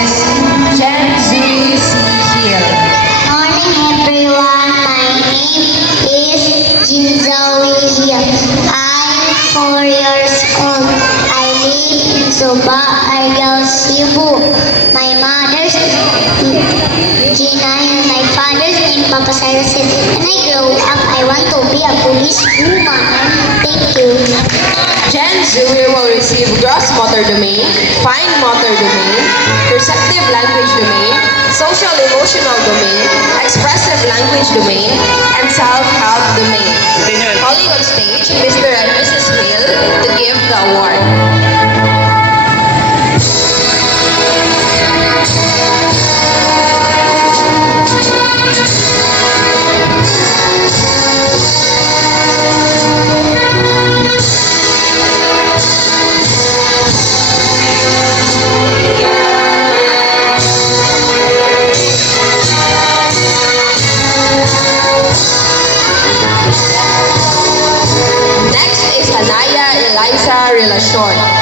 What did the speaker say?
is Jen Zuri C. Hill. Morning everyone, my name is Jinzawi Hill. I'm 4 years old. I live in Soba, Argao, Cebu. My mother's Gina and my father's name Papa Cyrus. When I grow up, I want to be a police woman. Thank you. Jen Zuri will receive gross motor domain, fine motor domain, perceptive language domain, social emotional domain, expressive language domain, and self-help domain. Calling on stage, Mr. and Mrs. Hill to give the award. Next is Anaya Eliza Relacion.